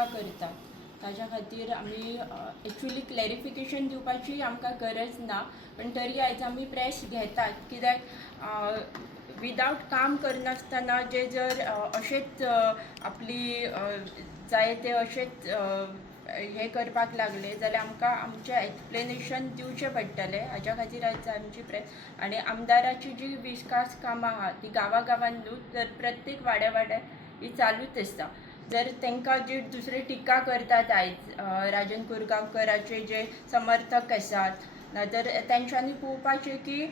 टिका करतात ताज्या खातीर आमी एक्चुअली क्लॅरिफिकेशन दिवपाची आमकां गरज ना, पण तरी आयज आमी प्रेस घेतात कित्याक विदावट काम करनासतना जे जर अशेंच आपली जाय ते अशेंच हे करपाक लागले जाल्यार आमकां आमचें एक्सप्लेनेशन दिवचें पडटलें। हाज्या खातीर आयज आमची प्रेस आनी आमदाराची जी विकास कामां आहा ती गांवागांवांत न्हू तर प्रत्येक वाड्यार ही चालूच आसता। जर तांकां जी दुसरे टिका करतात आयज राजन कुरगांवकराचे जे समर्थक आसात नाजाल्यार तेंच्यांनी पळोवपाचें की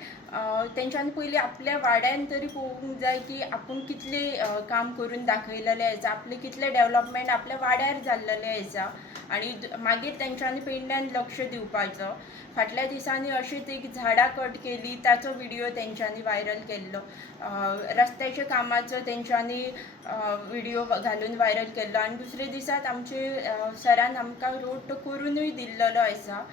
तेंच्यांनी पयलीं आपल्या वाड्यान तरी पळोवंक जाय की आपूण कितलें काम करून दाखयलेलें आसा, आपलें कितलें डेवलपमेंट आपल्या वाड्यार जाल्लेलें आसा आनी मागीर तेंच्यांनी पेडण्यान लक्ष दिवपाचो। फाटल्या दिसांनी अशीच एक झाडां कट केली ताचो व्हिडियो तेंच्यांनी व्हायरल केल्लो, रस्त्याच्या कामाचो तेंच्यांनी व्हिडियो घालून व्हायरल केल्लो आनी दुसरे दिसात आमचे सरान आमकां रोड करूनय दिल्लो आसा।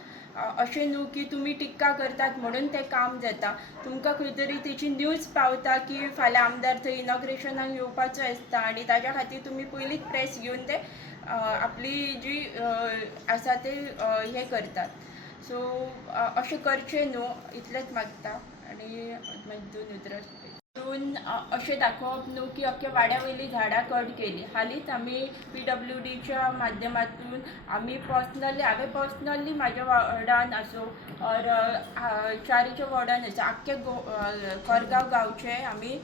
अशें न्हू की तुमी टिक्का करतात म्हणून तें काम जाता, तुमकां खंय तरी तेची न्यूज पावता की फाल्यां आमदार थंय इनॉग्रेशनाक येवपाचो आसता आनी ताज्या खातीर तुमी पयलींच प्रेस घेवन ते आपली जी आसा ते हे करतात। सो अशें करचें न्हू इतलेंच मागता आनी मागीर दोन उतरां अशें दाखोवप न्हू की अख्ख्या वाड्या वयलीं झाडां कट केली। हालींच आमी PWDच्या माध्यमातून आमी हांवें पर्सनली म्हाज्या वॉर्डान आसूं और चारीच्या वॉर्डान आसा आख्खे कोरगांव गांवचे आमी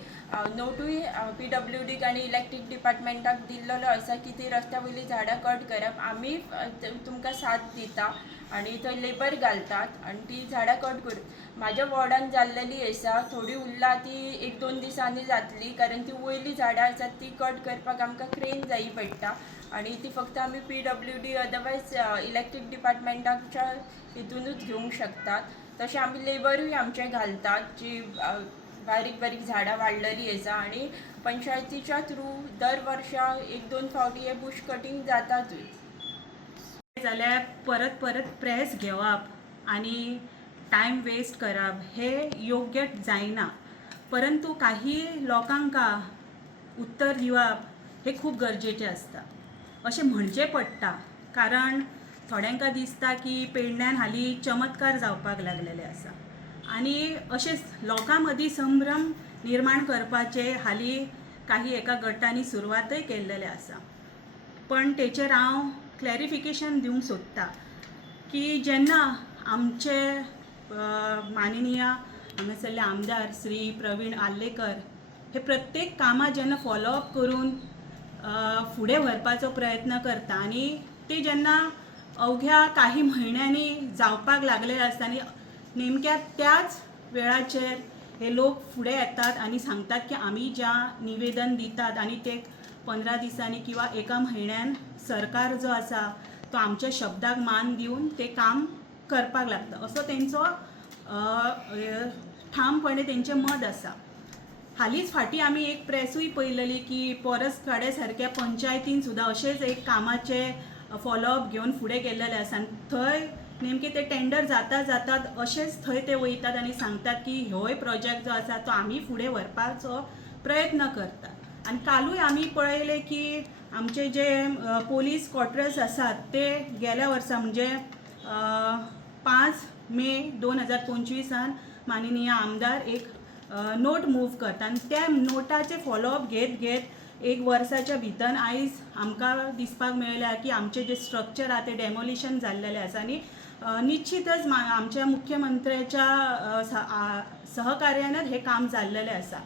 नोटूय PWDक आनी इलेक्ट्रीक डिपार्टमेंटाक दिल्लो आसा की ती रस्त्या वयलीं झाडां कट करप। आमी तुमकां साथ दिता आनी थंय लेबर घालतात आनी ती झाडां कट करून म्हाज्या वॉर्डान जाल्लेली आसा, थोडी उरला ती एक दोन दिसांनी जातली कारण ती वयली झाडां आसात ती कट करपाक आमकां क्रेन जायी पडटा आनी ती फक्त आमी PWD अदरवायज इलेक्ट्रीक डिपार्टमेंटाच्या हितूनूच घेवंक शकतात। तशें आमी लेबरूय आमचे घालतात जी बारीक बारीक झाडां वाडलेली आसा आनी पंचायतीच्या थ्रू दर वर्सा एक दोन फावटी हे बुश कटींग जातातूय। जाल्यार परत परत प्रेस घेवप आनी टायम वेस्ट करप हे योग्य जायना, परंतु काही लोकांका उत्तर दिवप हे खूब गरजेचें आसता अशें म्हणचें पडटा कारण थोड्यांका दिसता की पेडण्यान हालीं चमत्कार जावपाक लागलेले आसा आनी अशेंच लोकां मदीं संभ्रम निर्माण करपाचे हालीं काही एका गटांनी सुरवातय केल्लेले आसा। पण तेचेर हांव क्लॅरिफिकेशन दिवंक सोदता की जेन्ना आमचे माननीय हांगासरले आमदार श्री प्रवीण आल्लेकर हे प्रत्येक कामां जेन्ना फॉलोअप करून फुडें व्हरपाचो प्रयत्न करता आनी ते जेन्ना अवघ्या काही म्हयन्यांनी जावपाक लागले आसता आनी नेमक्या त्याच वेळाचेर हे लोक फुडें येतात आनी सांगतात की आमी ज्या निवेदन दितात आनी ते 15 दिसांनी किंवा एका म्हयन्यान सरकार जो आसा तो आमच्या शब्दाक मान दिवन ते काम करपाक लागता असो तेंचो ठामपणे तेंचें मत आसा। हालींच फाटीं आमी एक प्रेसूय पळयलेली की परसखाडे सारक्या पंचायतीन सुद्दां अशेंच एक कामाचे फॉलोअप घेवन फुडें गेल्लेले आसा आनी थंय नेमके ते टेंडर जातात अशेंच थंय ते वयतात आनी सांगतात की होय प्रोजेक्ट जो आसा तो आमी फुडें व्हरपाचो प्रयत्न करतात। आनी कालूय आमी पळयले की आमचे जे पोलीस क्वॉर्टर्स आसात ते गेल्या वर्सा म्हणजे 5 मे 2025 माननीय आमदार एक नोट मूव करता आनी त्या नोटाचे फॉलोअप घेत एक वर्साच्या भितर आयज आमकां दिसपाक मेळ्ळ्या की आमचे जे स्ट्रक्चर आहा ते डेमोलिशन जाल्लेले आसा आनी निश्चितच आमच्या मुख्यमंत्र्याच्या सहकार्यानच हे काम जाल्लेलें आसा।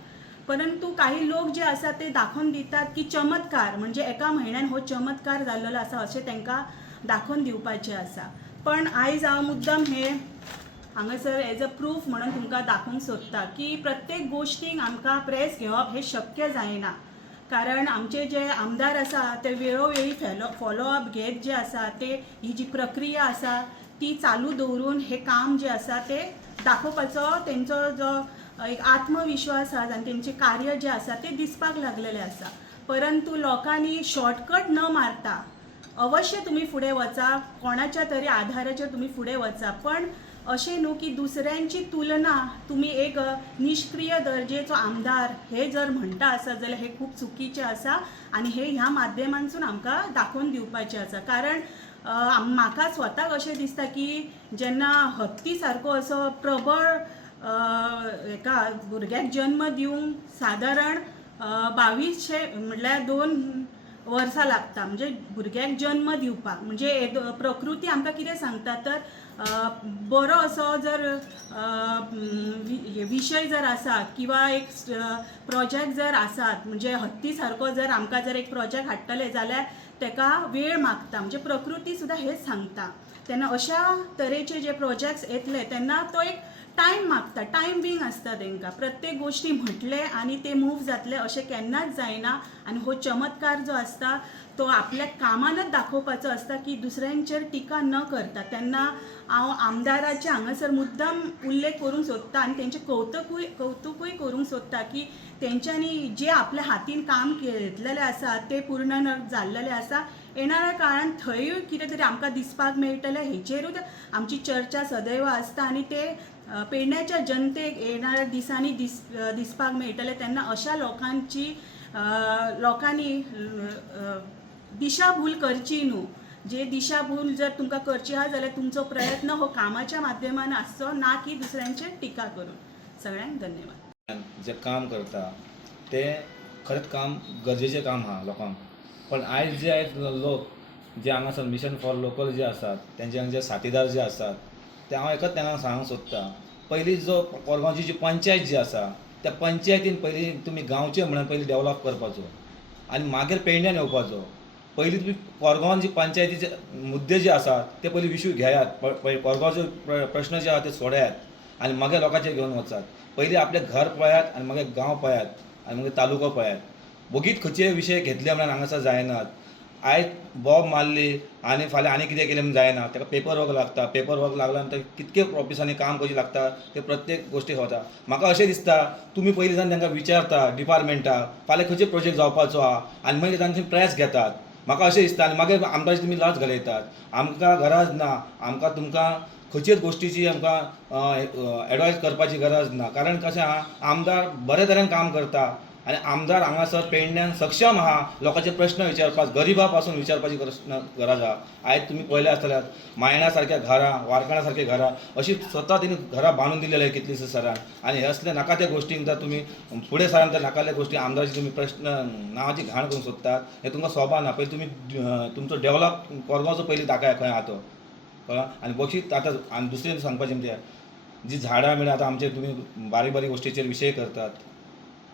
परंतु काही लोक जे आसा ते दाखोवन दितात की चमत्कार म्हणजे एका म्हयन्यान हो चमत्कार जाल्लो आसा अशें तांकां दाखोवन दिवपाचें आसा। पण आयज हांव मुद्दम हे हांगासर एज अ प्रूफ म्हणून तुमकां दाखोवंक सोदता की प्रत्येक गोश्टीक आमकां प्रेस घेवप हे शक्य जायना कारण आमचे जे आमदार आसा ते वेळोवेळी फॉलोअप घेत जे आसा ते ही जी प्रक्रिया आसा ती चालू दवरून हे काम जे आसा ते दाखोवपाचो तेंचो जो एक आत्मविश्वास आसा आनी तेंचे कार्य जे आसा ते दिसपाक लागलेले आसा। परंतु लोकांनी शॉर्टकट न मारता अवश्य तुम्ही फुडें वचा, कोणाच्या तरी आधाराचेर तुम्ही फुडें वचा, पण अशें न्हू की दुसऱ्यांची तुलना तुमी एक निष्क्रिय दर्जेचो आमदार हे जर म्हणटा आसत जाल्यार हे खूब चुकीचें आसा आनी हे ह्या माध्यमांतसून आमकां दाखोवन दिवपाचें आसा. कारण म्हाका स्वताक अशें दिसता की जेन्ना हत्ती सारको असो प्रबळ हेका भुरग्याक जन्म दिवंक सादारण 2200 म्हणल्यार 2 वर्सां लागता म्हणजे भुरग्याक जन्म दिवपाक. म्हणजे प्रकृती आमकां कितें सांगता तर बरो असो जर विशय जर आसात किंवा एक प्रोजेक्ट जर आसात म्हणजे हत्ती सारको जर आमकां जर एक प्रोजेक्ट हाडटले जाल्यार तेका वेळ मागता. म्हणजे प्रकृती सुद्दां हेच सांगता. तेन्ना अशा तरेचे जे प्रोजेक्ट्स येतले तेन्ना तो एक टायम मागता, टायम बींग आसता तांकां. प्रत्येक गोश्टी म्हटले आनी ते मूव जातले अशें केन्नाच जायना. आनी हो चमत्कार जो आसता तो आपल्या कामानच दाखोवपाचो आसता की दुसऱ्यांचेर टिका न करता. तेन्ना हांव आमदाराचे हांगासर मुद्दम उल्लेख करूंक सोदता आनी तेंचें कौतुकूय करूंक सोदता की तेंच्यांनी जे आपल्या हातीन काम घेतलेलें आसा ते पूर्ण जाल्लेलें आसा. येणाऱ्या काळान थंयूय कितें तरी आमकां दिसपाक मेळटलें हेचेरूच आमची चर्चा सदैव आसता आनी ते पेडण्याच्या जनतेक येणाऱ्या दिसांनी दिसपाक मेळटले. तेन्ना अशा लोकांनी दिशाभूल करची न्हू. जे दिशाभूल जर तुमकां करची आहा जाल्यार तुमचो प्रयत्न हो कामाच्या माध्यमान आसचो ना की दुसऱ्यांचेर टिका करून. सगळ्यांक धन्यवाद. जे काम करता ते खरेंच काम गरजेचें काम आहा लोकांक. पण आयज जे लोक जे हांगासर मिशन फॉर लोकल जे आसात तेंचे जे साथीदार जे आसात ते हांव एकच तांकां सांगूंक सोदतां. पयलीं जो कोरगांवची जी पंचायत जी आसा त्या पंचायतीन पयलीं तुमी गांवचे म्हणून पयलीं डेवलप करपाचो आनी मागीर पेडण्यान येवपाचो. पयलीं तुमी कोरगांवान जी पंचायतीचे मुद्दे जे आसात ते पयलीं विशू घेयात. कोरगांवचे प्रश्न जे आहा ते सोडयात आनी मागीर लोकांचे घेवन वचात. पयलीं आपलें घर पळयात आनी मागीर गांव पळयात आनी मागीर तालुको पळयात. बोगीत खंयचे विशय घेतले म्हणून हांगासर जायनात. आयज बॉब मारली आनी फाल्यां आनी कितें केलें जायना. ताका पेपर वर्क लागता. पेपर वर्क लागल्या नंतर कितके ऑफिसांनी काम करचें लागता ते प्रत्येक गोश्टी वता. म्हाका अशें दिसता तुमी पयलीं जावन तांकां विचारता डिपार्टमेंटाक फाल्यां खंयचे प्रोजेक्ट जावपाचो आहा आनी मागीर तांची प्रेस घेतात. म्हाका अशें दिसता आनी मागीर आमदाराची तुमी लाज घालयतात. आमकां गरज ना. आमकां तुमकां खंयचेच गोश्टीची आमकां एडवायस करपाची गरज ना. कारण कशें आहा आमदार बरे तरेन काम करता आनी आमदार हांगासर पेडण्यान सक्षम आहा लोकांचे प्रश्न विचारपाक गरिबा पासून विचारपाची गरज आहा. आयज तुमी पळयलें आसतल्यार मायणा सारक्या घरां वारकणा सारके घरां अशीं स्वता तेणी घरां बांदून दिलेले कितलींशीं सरान. आनी हे असले नाका त्या गोश्टींक जर तुमी फुडें सरान तर नाकाल्या गोश्टी आमदाराची तुमी प्रश्न नांवाची घाण करूंक सोदतात हें तुमकां सोबा ना. पयलीं तुमी तुमचो डेवलप कोरगांवचो पयलीं दाखया खंय आहा तो कळ्ळां. आनी बशीत आतां आनी दुसरें सांगपाचें म्हणजे जी झाडां बिडां आतां आमचे तुमी बारीक बारीक गोश्टीचेर विशय करतात.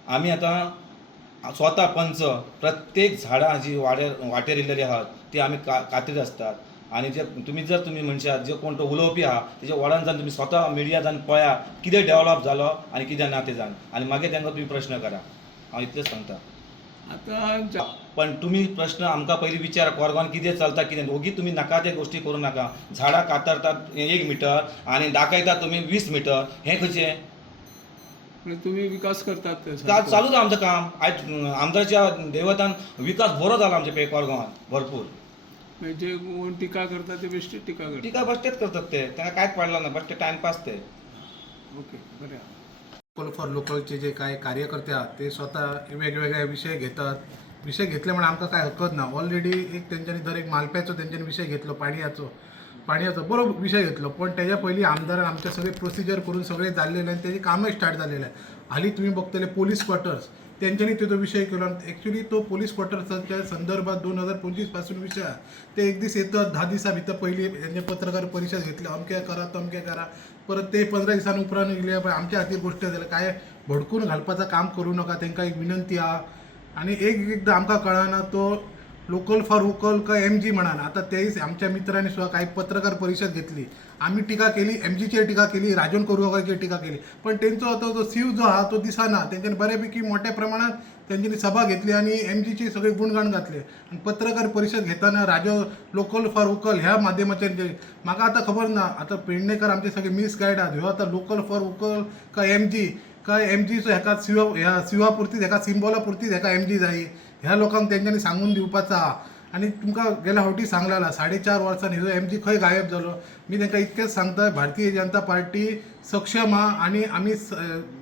आमी आतां स्वता पंच प्रत्येक झाडां जी वाटेर येयलेली आहात ती आमी कातीत आसतात. आनी जे तुमी म्हणशात जे कोण तो उलोवपी आहा तेजे वडान जावन तुमी स्वता मिडिया जावन पळया कितें डेवलप जालो आनी कितें ना तें जावन आनी मागीर तांकां तुमी प्रश्न करा. हांव इतलेंच सांगता. आतां पण तुमी प्रश्न आमकां पयलीं विचार कोरगांवान कितें चलता कितें दोगी तुमी नाका ते गोश्टी करूं नाका. झाडां कातरतात 1 मिटर आनी दाखयतात तुमी 20 मिटर हें खंयचें. तुम्ही विकास करतात चालूच आमचं काम. आयज आमदारच्या दैवतान विकास बरो जाला आमच्या कोरगांवांत भरपूर. जे कोण टिका करतात ते बेश्टी टिका करतात. टिका बेश्टेच करतात ते तांकां कांयच पडलं ना बेश्टे टायमपास ते. ओके बरें. लोकल फॉर लोकलचे जे काही कार्यकर्ते आहात ते स्वतः वेगवेगळे विषय घेतात. विषय घेतले म्हणून आमकां काय हरकत ना. ऑलरेडी एक तेंच्यांनी जर एक मालप्याचो तेंच्यांनी विषय घेतलो पाणयाचो बरो विषय घेतलो. पण तेच्या पयलीं आमदारान आमचे सगळे प्रोसिजर करून सगळें जाल्लेलें आनी तेजें कामय स्टार्ट जाल्लेलें आहे. हालीं तुमी बघतले पोलीस क्वॉर्टर्स तेंच्यांनी तो विषय केलो. एक्चुली तो पोलीस क्वॉर्टर्साच्या संदर्भात 2025 पासून विशय आहे. ते एक दीस येतात 10 दिसां भितर पयलीं तेंचे पत्रकार परिशद घेतले अमकें करा तमकें करा. परत ते 15 दिसांनी उपरांत येयले पण आमच्या खातीर गोश्ट जाल्या काय भडकून घालपाचं काम करूं नका. तांकां एक विनंती आहा. आनी एकदां आमकां कळना तो लोकल फॉर वोकल काय MG म्हणान. आता तेच आमच्या मित्रांनी सुद्धा काही पत्रकार परिषद घेतली. आम्ही टीका केली MGचेर टीका केली राजन कोरगांवकाराचेर टीका केली. पण तेंचो आता जो सीव जो आहा तो दिसना. तेंच्यांनी बऱ्यापैकी मोठ्या प्रमाणात तेंच्यांनी सभा घेतली आणि MGची सगळे गुणगाण घातले. आणि पत्रकार परिषद घेताना लोकल फॉर वोकल ह्या माध्यमाचेर म्हाका आता खबर ना. आता पेडणेकर आमचे सगळे मिसगायड आहात. ह्यो आता लोकल फॉर वोकल काय MG काय MGचो हेका सिवा पुरतीच हेका सिंबॉला पुरतीच हेका MG जायी ह्या लोकांक तेंच्यांनी सांगून दिवपाचा. आनी तुमकां गेल्या फावटी सांगलेला 4.5 वर्सांनी जो MG खंय गायब जालो. मी तांकां इतकेंच सांगता, भारतीय जनता पार्टी सक्षम आहा आनी आमी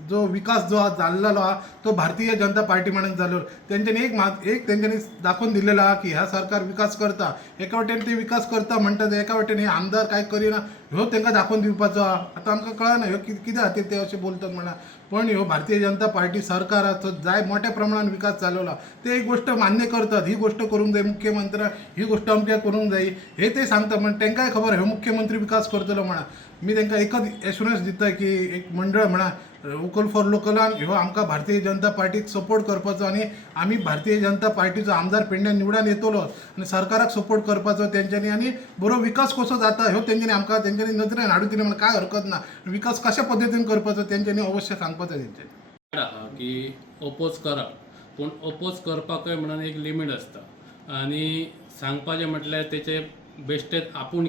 जो विकास जो जाल्लो आहा तो भारतीय जनता पार्टी म्हणून जालो. तेंच्यांनी एक तेंच्यांनी दाखोवन दिलेलो आहा की ह्या सरकार विकास करता. एका वाटेन ते विकास करता म्हणटा ते एका वाटेन हे आमदार काय करिना ह्यो तेंकां दाखोवन दिवपाचो आहा. आतां आमकां कळना ह्यो कित्या खातीर ते अशें बोलतात म्हणा. पण ह्यो भारतीय जनता पार्टी सरकाराचो जाय मोठ्या प्रमाणात विकास जाल्लो आहा. ते एक गोष्ट मान्य करतात, ही गोष्ट करूंक जाय मुख्यमंत्र्याक, ही गोष्ट अमक्या करूंक जाय हे ते सांगता. पण तेंकाय खबर ह्यो मुख्यमंत्री विकास करतलो म्हणा. मी तांकां एकच एश्युरन्स दिता की एक मंडळ म्हणा वोकल फॉर लोकलान ह्यो आमकां भारतीय जनता पार्टीक सपोर्ट करपाचो आनी आमी भारतीय जनता पार्टीचो आमदार पेडण्यान निवडून येतलो आनी सरकाराक सपोर्ट करपाचो तेंच्यांनी आनी बरो विकास कसो जाता ह्यो तेंच्यांनी आमकां तेंच्यांनी नजरेन हाडून दिले म्हणून काय हरकत ना. विकास कशा पद्दतीन करपाचो तेंच्यांनी अवश्य सांगपाचें तेंच्यांनी. आहा की ओपोज करप, पूण ओपोज करपाकय म्हणून एक लिमीट आसता आनी सांगपाचें म्हटल्यार तेचे बेश्टेच आपूण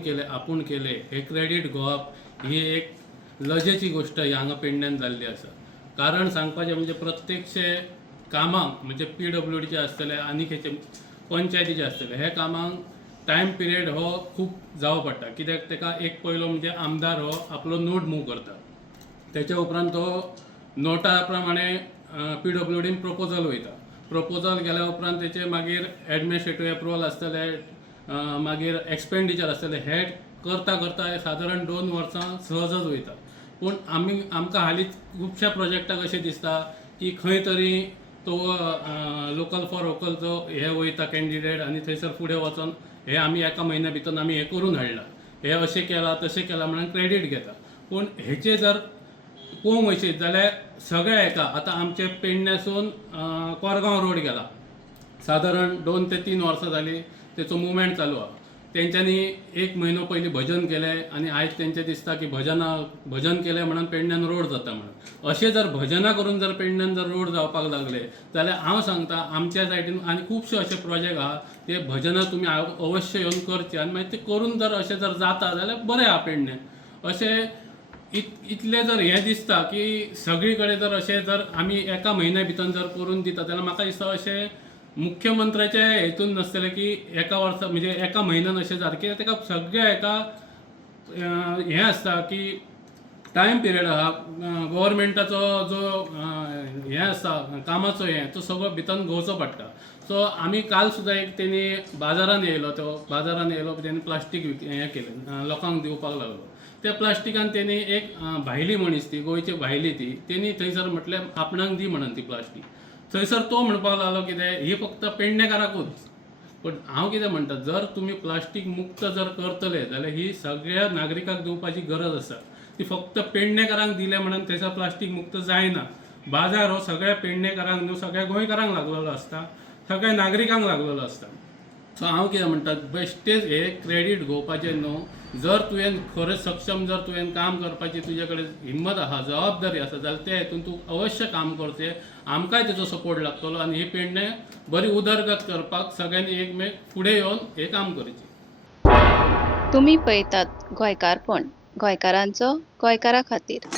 केले हे क्रेडीट घेवप ही एक लजेची गोष्ट हांगा पेडण्यान जाल्ली आसा. कारण सांगपाचें म्हणजे प्रत्येकशे कामांक म्हणजे PWDचे आसतले आनी खंयचे पंचायतीचे आसतले हे कामांक टायम पिरियड हो खूब जावो पडटा. कित्याक तेका एक पयलो म्हणजे आमदार हो आपलो नोट मूव करता, तेच्या उपरांत तो नोटा प्रमाणे PWDन प्रपोजल वयता. प्रपोजल गेल्या उपरांत तेचे मागीर एडमिनिस्ट्रेटीव एप्रुवल आसतले, मागीर एक्सपेंडिचर आसतले, हे करता सादारण 2 वर्सां सहजच वयता. पूण आमकां हालींच खुबश्या प्रोजेक्टाक अशें दिसता की खंय तरी तो लोकल फॉर वोकलचो हे वयता कॅन्डिडेट आनी थंयसर फुडें वचोन हे आमी एका म्हयन्या भितर आमी हे करून हाडला, हे अशें केलां तशें केलां म्हणून क्रेडीट घेता. पूण हेचे जर पळोवंक वयशीत जाल्यार सगळ्या हेका आतां आमचे पेडण्यासून कोरगांव रोड गेला, सादारण 2 ते 3 वर्सां जालीं तेचो मुवमेंट चालू आहा. तेंच्यांनी 1 म्हयनो पयलीं भजन केलें आनी आयज तेंचें दिसता की भजन केलें म्हणून पेडण्यान रोड जाता म्हणून. अशें जर भजनां करून जर पेडण्यान जर रोड जावपाक लागले जाल्यार हांव सांगता आमच्या सायडीन आनी खुबशे अशे प्रोजेक्ट आहा ते भजनां तुमी अवश्य येवन करचे आनी मागीर ते करून जर अशें जर जाता जाल्यार बरें आहा पेडण्यान. अशें इतले जर हें दिसता की सगळी कडेन जर अशें जर आमी एका म्हयन्या भितर जर करून दिता जाल्यार म्हाका दिसता अशें मुख्यमंत्र्याचे हेतून नासतलें की एका वर्सा म्हणजे एका म्हयन्यान अशें जाता. कित्याक तेका सगळ्या हेका हें आसता की टायम पिरियड आहा, गव्हर्मेंटाचो जो हें आसता कामाचो तो सगळो भितर घेवचो पडटा. सो आमी काल सुद्दां एक तेणी बाजारान येयलो तेणी प्लास्टीक हें केलें लोकांक दिवपाक लागलो. त्या प्लास्टिकान तेणी एक भायली मनीस ती गोंयची भायली तेणी थंयसर म्हटल्यार आपणाक दी म्हणून ती प्लास्टीक. थंयसर तो म्हणपाक लागलो कितें ही फक्त पेडणेकाराकूच. पण हांव कितें म्हणटा, जर तुमी प्लास्टीक मुक्त जर करतले जाल्यार ही सगळ्या नागरिकांक दिवपाची गरज आसा. ती फक्त पेडणेकारांक दिले म्हणून थंयसर प्लास्टीक मुक्त जायना. बाजार हो सगळ्या पेडणेकारांक न्हू सगळ्या गोंयकारांक लागलेलो आसता, सगळ्या नागरिकांक लागलेलो आसता. सो हांव कितें म्हणटा, बेश्टेच हे क्रेडीट घेवपाचें न्हू. जर तुवें खरेंच सक्षम जर तुवें काम करपाची तुजे कडेन हिम्मत आहा, जबाबदारी आसा जाल्यार त्या हेतून तूं अवश्य काम करचें. आमकांय तेजो सपोर्ट लागतलो आनी ही पेडणे बरी उदरगत करपाक सगळ्यांनी एकमेक फुडें येवन हें काम करचें. तुम्ही पळयतात गोंयकारपण, गोंयकारांचो गोंयकारा खातीर.